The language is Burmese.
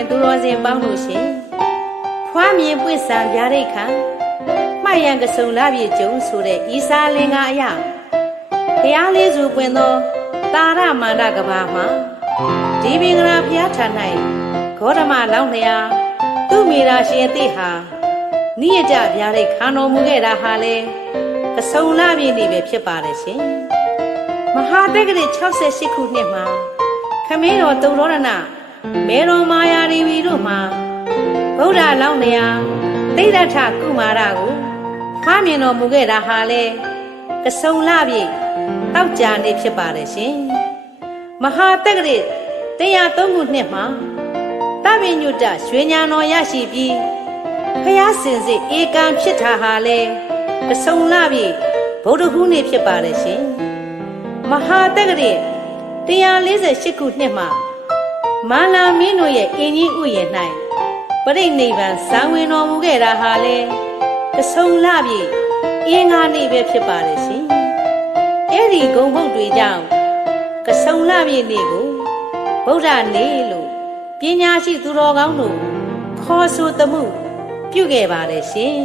ဝင်သူတော်စင်ပေါင်းလို့ရှင်ဖွားမြင်ပွင့်ဆံပြားရိတ်ခံမှတ်ရန်ကစုံလာပြေကျုံဆိုတဲ့ဤစာလင်္ကာအရာဘုရားလေးစုပွင့်သောတာရမန္တကဘာမှာဒီပင်ကရာဘုရားထံ၌ဂေါတမလောင်းလျာသူ့မိရာရှင်အသိဟာနိယကြပြားရိတ်ခံတော်မူခဲ့တာဟာလေကစုံလာပြေနေပဲဖြစ်ပါတယ်ရှင်မဟာတက္ကရာ68ခုနှစ်မှာခမင်းတော်တုံရောဒနာမေတော်မာယာရီဝီတို့မှာဗုဒ္ဓလောင်းနေရာသိဒ္ဓထကုမာရကိုဖားမြင်တော်မူခဲ့တာဟာလေကစုံလပြည့်တောက်ကြနေဖြစ်ပါတယ်ရှင်မဟာတက္ကရာ103ခုနှစ်မှာတပည့်ညွတ်တရွှေညာတော်ရရှိပြီးဖျားစင်စစ်ဧကံဖြစ်တာဟာလေကစုံလပြည့်ဗုဒ္ဓဟူးနေ့ဖြစ်ပါတယ်ရှင်မဟာတက္ကရာ148ခုနှစ်မှာမာလာမင်းတို့ရဲ့အင်းကြီးဥယျာဉ်၌ပရိနိဗ္ဗာန်ဇံဝင်တော်မူခဲ့တာဟာလေကစုံလပြည့်အင်္ဂါနေ့ပဲဖြစ်ပါတယ်ရှင်အဲ့ဒီဂုံဘုတ်တွေကြောင့်ကစုံလပြည့်နေ့ကိုဗုဒ္ဓနေ့လို့ပညာရှိသူတော်ကောင်းတို့ခေါ်ဆိုသမှုပြုခဲ့ပါတယ်ရှင်